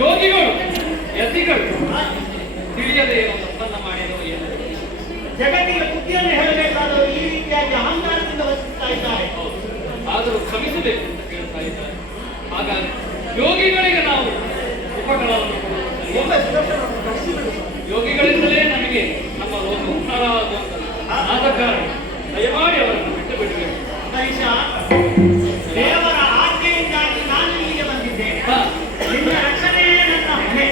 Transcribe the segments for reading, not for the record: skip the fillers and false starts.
ಯೋಗಿಗಳು ಯತಿಗಳು ತಿಳಿಯದೆ ಒಪ್ಪಂದ ಮಾಡಿದವು ಏನು ಜಗತ್ತಿಗೆ ಬುದ್ಧಿಯನ್ನು ಹೇಳಬೇಕಾದರೂ ಈ ರೀತಿಯಾಗಿ ಅಹಂಕಾರದಿಂದ ವರ್ತಿಸ್ತಾ ಇದ್ದಾರೆ. ಆದರೂ ಕ್ಷಮಿಸಬೇಕು ಅಂತ ಕೇಳ್ತಾ ಇದ್ದಾರೆ. ಹಾಗಾಗಿ ಯೋಗಿಗಳಿಗೆ ನಾವು ಉಪಕರಣವನ್ನು ಯೋಗಿಗಳಿಂದಲೇ ನಮಗೆ ನಮ್ಮ ರೋಗ ಉದ್ಧಾರ ಆದ ಕಾರಣ ದಯಮಾಡಿ ಅವರನ್ನು ಬಿಟ್ಟು ಬಿಡಬೇಕು. ಮನುಷ್ಯ ದೇವರ ಆಜ್ಞೆಯಿಂದಾಗಿ ನಾನು ಇಲ್ಲಿಗೆ ಬಂದಿದ್ದೇನೆ. ನಿನ್ನ ರಕ್ಷಣೆಯೇ ನನ್ನ ಹೊಣೆ.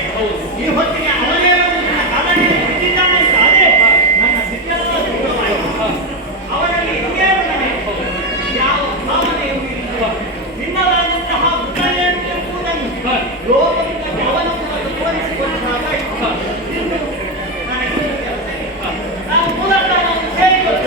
ಈ ಹೊತ್ತಿಗೆ ಅವನೇ ನನ್ನ ಕಾಲಡಿಯಲ್ಲಿ ಬಿಟ್ಟಿದ್ದಾನೆ ಅಂತ ಅದೇ ನನ್ನ ವಿದ್ಯೆಲ್ಲ ದೃಢವಾಯಿತು. ಅವನಲ್ಲಿ ಹಿಂಗೇನು ನನಗೆ ಯಾವ ಭಾವನೆಯೂ ಇರುವ ನಿನ್ನದಾದಂತಹ ಉತ್ತರೆಯನ್ನು ಎಂಬುದನ್ನು ಲೋಕಕ್ಕೆ ಅವನನ್ನು ತೋರಿಸಿಕೊಂಡಾಗ ಇನ್ನು ನನಗೆ ನಾವು ಮೂಲತಃ ಸೇರಿ ಗೊತ್ತ